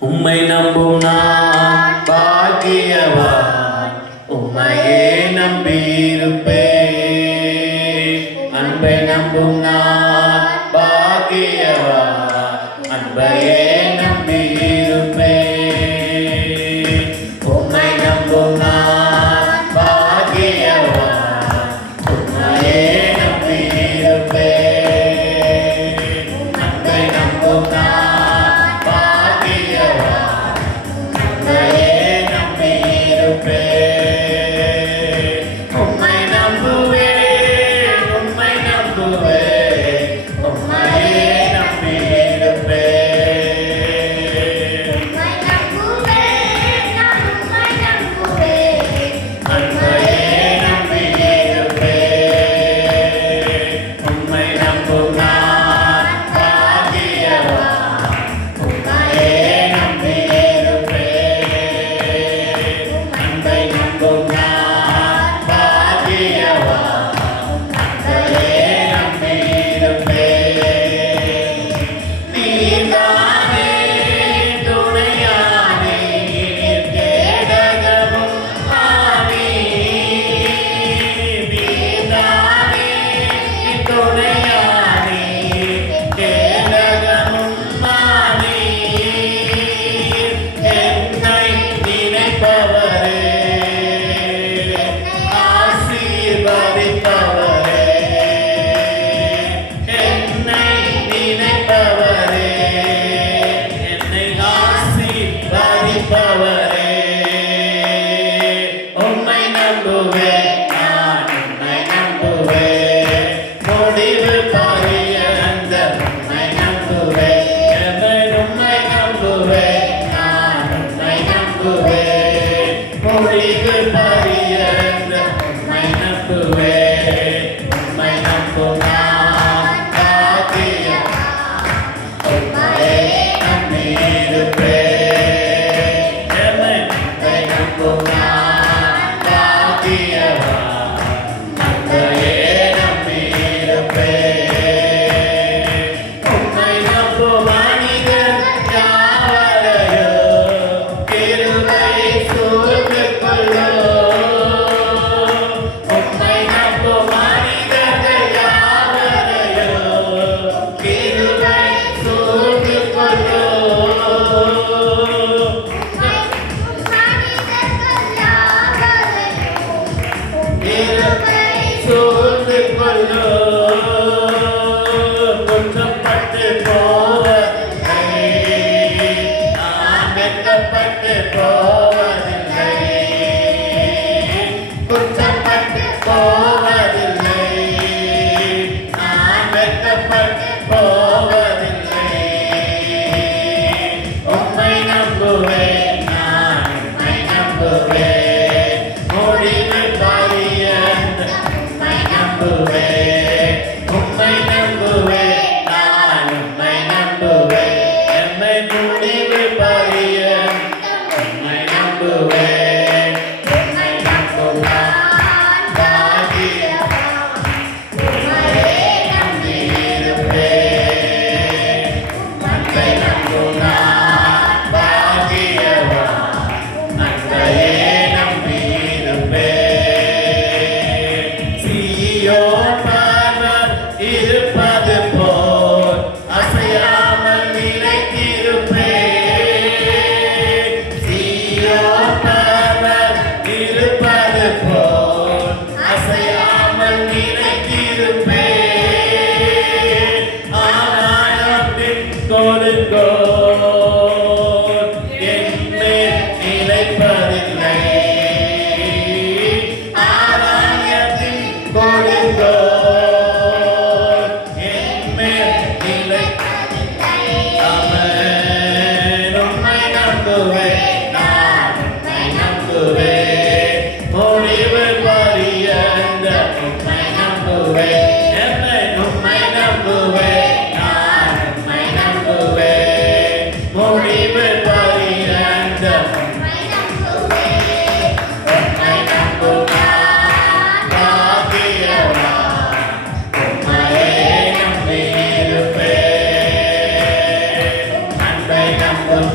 உம்மை நம்பும் நான் பாக்கியவான், உம்மையே நம்பியிருப்பேன். அன்பை நம்பும் நான் பாக்கியவான், அன்பையே நம்பியிருப்பேன். உம்மை நம்பும் நான் பாக்கியவான், உம்மையே நம்பியிருப்பேன். அன்பை நம்பும் நான்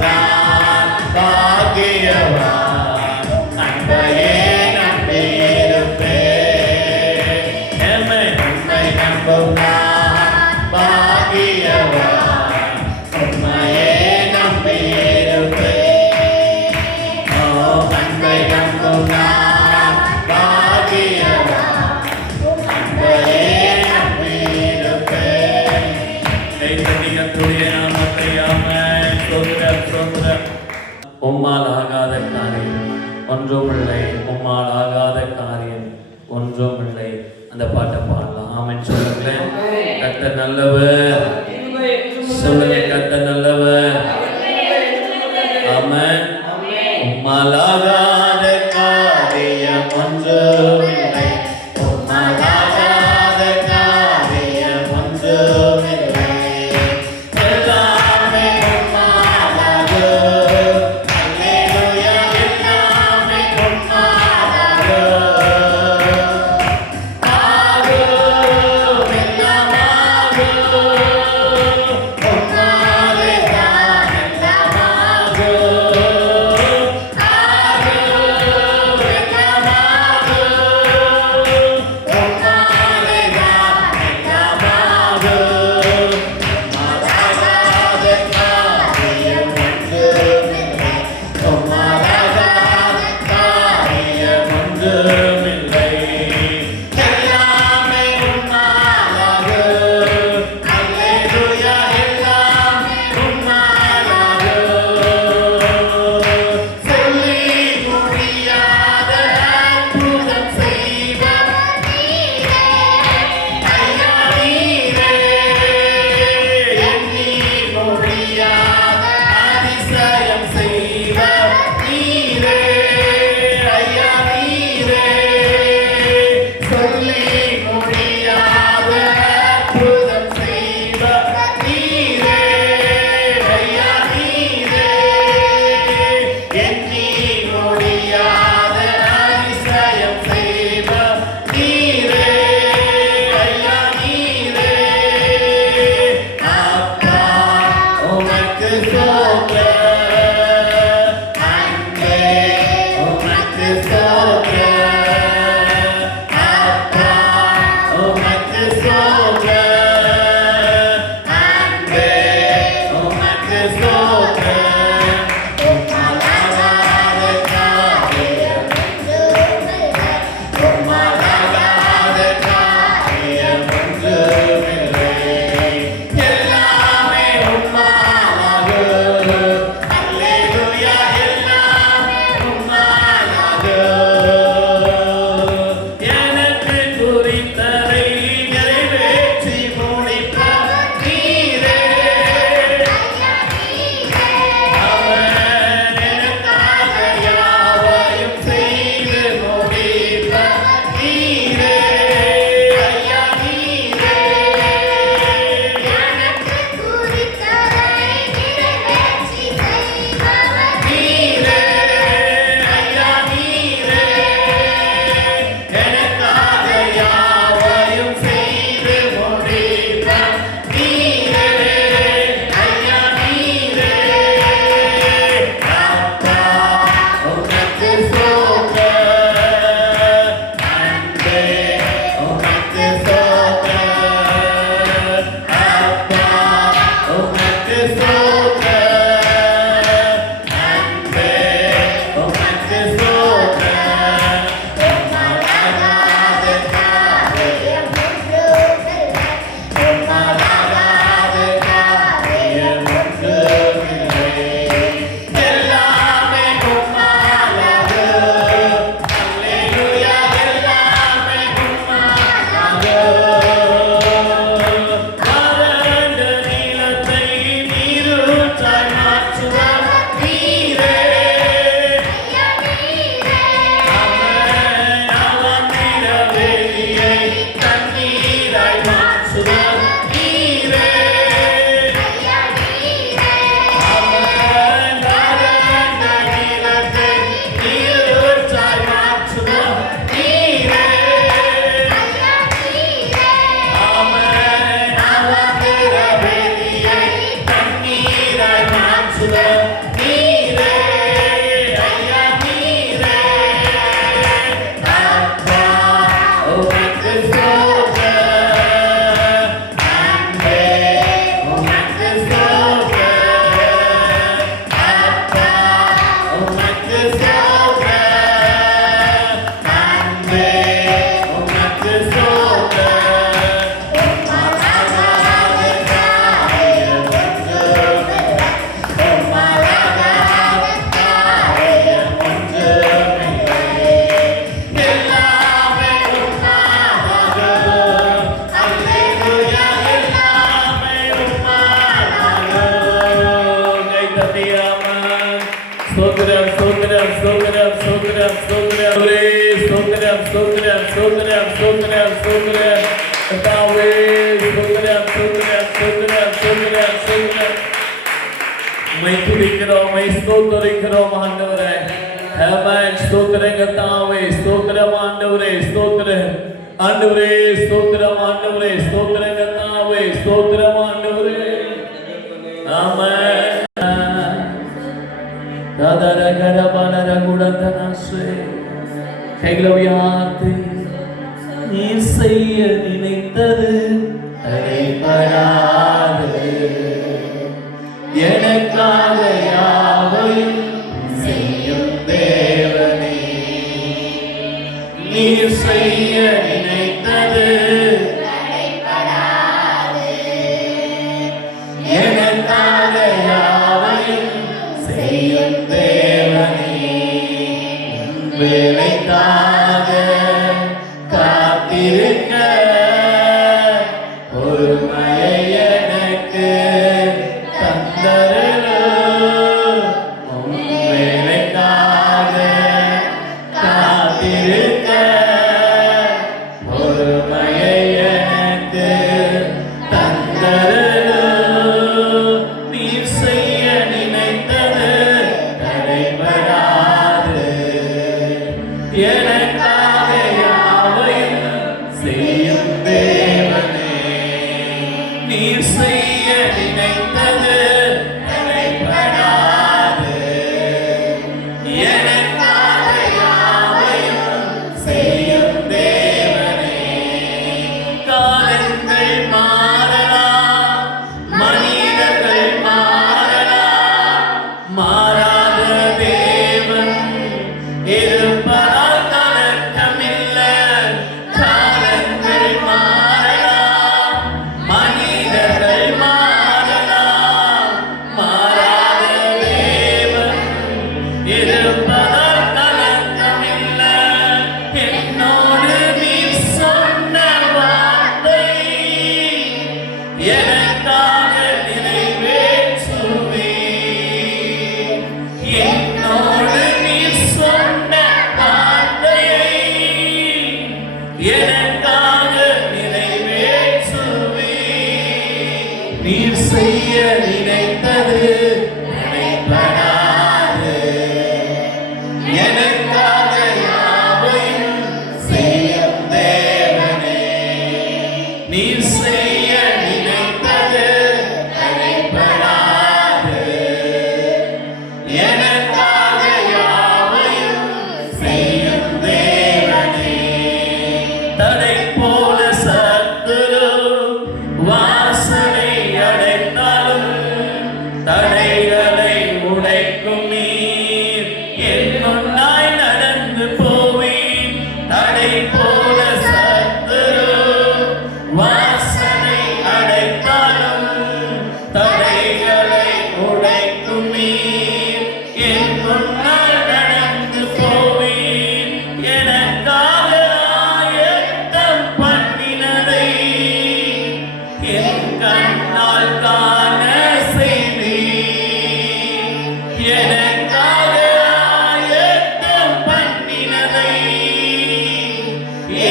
Bye. உம்மால் ஆகாத காரியம் ஒன்றுமில்லை, உம்மால் ஆகாத காரியம் ஒன்றுமில்லை. அந்த பாட்டை பாடலாம். ஆமென் சொல்லுங்களேன். கர்த்தர் நல்லவர். சொல்லுங்க, கர்த்தர் நல்லவர். ஆமென். உம்மால் ஆகாத காரியம் ஒன்றுமில்லை, உம்மால் ஆகாத காரியம் ஒன்றுமில்லை. எல்லாமே உம்மாலாகும். அல்லேலூயா, எல்லாமே உம்மாலாகும். ஆகும், எல்லாம் ஆகும். உம்மாலே தான் எல்லாம் ஆகும். ஆமென். ஸ்தோத்திரம் ஸ்தோத்திரம் ஸ்தோத்திரம் ஸ்தோத்திரம் ஸ்தோத்திரம் ஸ்தோத்திரம் ஸ்தோத்திரம் ஸ்தோத்திரம் ஸ்தோத்திரம் ஸ்தோத்திரம் கர்த்தாவே ஸ்தோத்திரம் ஸ்தோத்திரம் ஸ்தோத்திரம் ஸ்தோத்திரம் ஸ்தோத்திரம் உம்மை துதிக்கிறோம் உம்மை ஸ்தோத்திரிக்கிறோம் ஆண்டவரே. ஆமென். ஸ்தோத்திரம் கர்த்தாவே ஸ்தோத்திரம் ஆண்டவரே ஸ்தோத்திரம் ஆண்டவரே ஸ்தோத்திரம் ஆண்டவரே ஸ்தோத்திரம் கர்த்தாவே ஸ்தோத்திரம் ஆண்டவரே. ஆமென். கைகளை உயர்த்தி நீர் செய்ய நினைத்தது தடைபடாது, எனக்காக யாவையும் செய்யும் தேவனே. நீர் செய்ய நினைத்தது எனக்காக யாவையும் செய்யும் தேவனே. வேலைக்காக காத்திருக்க பொறுமையை எனக்கு தந்தருளும். வேலைக்காக காத்திருக்க பொறுமையை எனக்கு தந்தருளும். நீர் செய்ய நினைத்தது தடைபடாது, எனக்காக யாவையும் செய்யும் தேவனே. நீர் செய்ய நினைத்தது தடைபடாது, எனக்காக யாவையும் செய்யும் தேவனே. காலங்கள் மாறலாம், மனிதர்கள் மாறலாம், மாறாத தேவன் இருப்பதால் கலக்கமில்லை. காலங்கள் மாறலாம், மனிதர்கள் மாறலாம், மாறாத தேவன் இருப்பதால் கலக்கமில்லை. என்னோடு நீர் சொன்ன வார்த்தை எனக்காக நிறைவேற்றுவீர். என்னோடு நீர் சொன்ன வார்த்தையை எனக்காக நிறைவேற்றுவீர். நீர் செய்ய நினைத்தது தடைபடாது, எனக்காக யாவையும் செய்யும் தேவனே. நீர் செய்ய நினைத்தது தடைபடாது, எனக்காக யாவையும் செய்யும் தேவனே. தடை போல சத்துரு வாசனை அடைத்தாலும் தடைகளை உடைக்கும் நீர் என்னொன்னாய் நடந்து போவீர். தடை போல சத்துரு வாசனை அடைத்தாலும் தடைகளை உடைக்கும் நீர் என்னொன்னாய் நடந்து போவீர். எனக்காக ஆயத்தம் பண்ணினதை என் கண்ணால் காண செய்தீர். எனக்காக ஆயத்தம் பண்ணினதை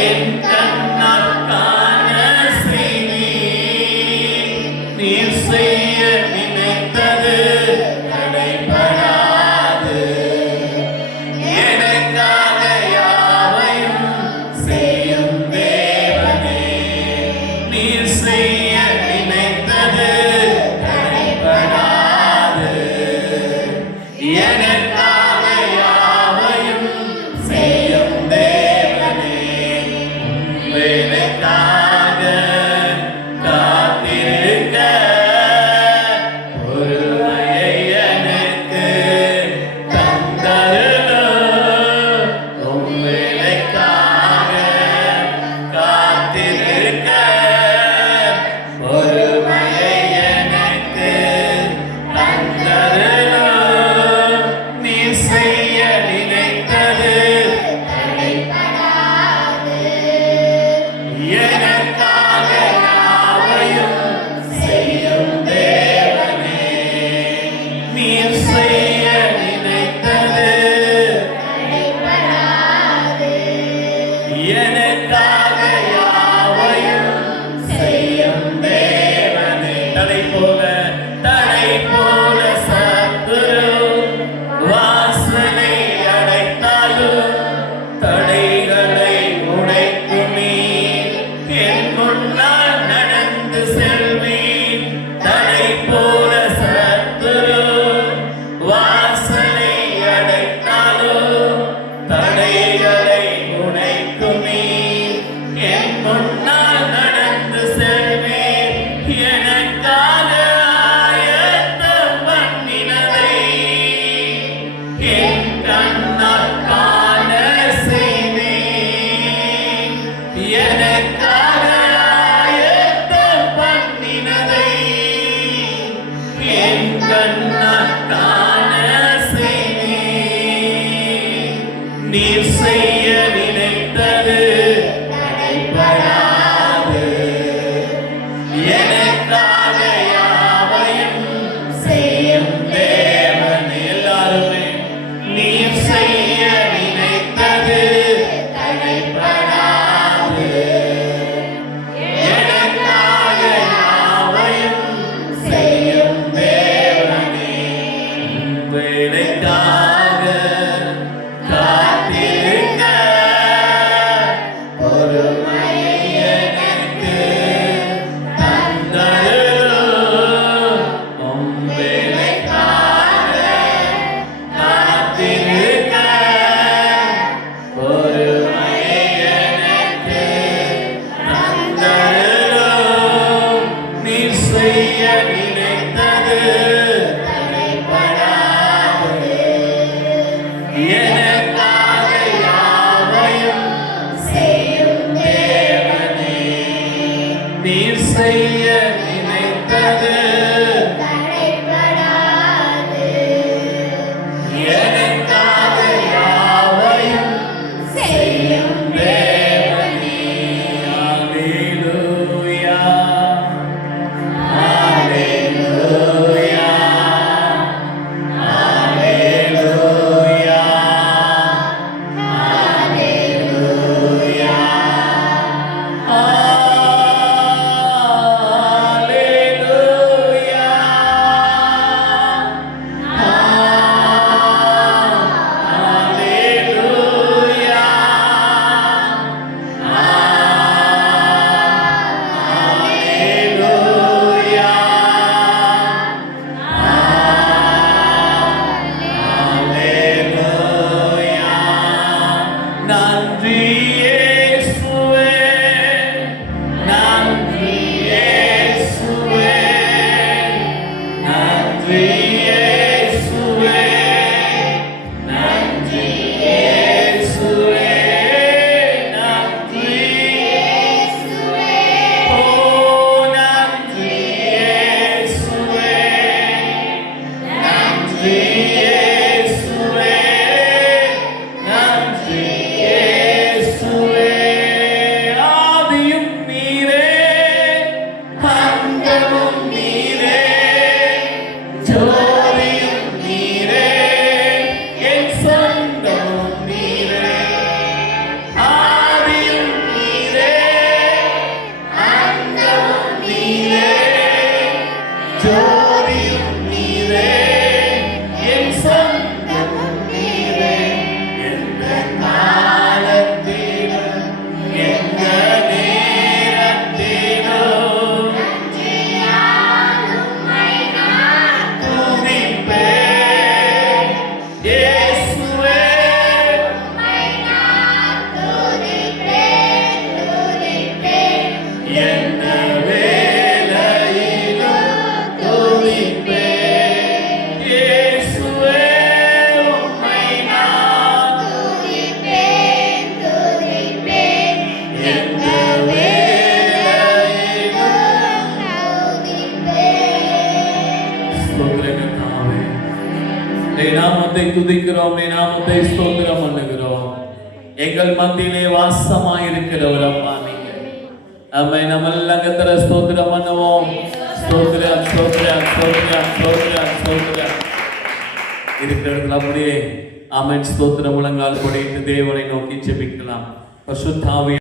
என் கண்ணால் காண செய்தீர். நீர் செய்ய நினைத்தது தடைபடாது, எனக்காக யாவையும் செய்யும் தேவனே. நீர் செய்ய நினைத்தது தடைபடாது, எனக்காக யாவையும் செய்யும் தேவனே. வேலைக்காக காத்திருக்க பொறுமையை எனக்கு தந்தருளும். உம் வேலைக்காக காத்திருக்க பொறுமையை எனக்கு தந்தருளும். நன்றி இயேசுவே, நன்றி இயேசுவே. ஆதியும் நீரே, அந்தமும் நீரே, ஜோதியும் நீரே, என் சொந்தமும் நீரே. ஆதியும் நீரே, அந்தமும் நீரே, ஜோதியும் நீரே, என் சொந்தமும் நீரே. எந்த காலத்திலும் எந்த நேரத்திலும் துதிப்பேன் இயேசுவே. எந்த வேளையிலும் துதிப்பேன் இயேசுவே. உம்மை நான் எந்த வேளையிலும் ஸ்தோத்திரம் கர்த்தாவே. உம்முடைய நாமத்தை துதிக்கிறோம், உம்முடைய நாமத்தை ஸ்தோத்திரம் பண்ணுகிறோம். எங்கள் மத்தியிலே வாசமாயிருக்கிறவர் அப்பா நீங்க. அம்மை நம்மெல்லாம் கர்த்தர ஸ்தோத்திரம் பண்ணுவோம். ஸ்தோத்திரம் ஸ்தோத்திரம் ஸ்தோத்திரம் ஸ்தோத்திரம் ஸ்தோத்திரம். இருக்கிற இடத்துல அப்படியே ஆமென் ஸ்தோத்திரம் முழங்கால் கொடையிட்டு தேவனை நோக்கி ஜெபிக்கலாம். பரிசுத்த ஆவியானவரே,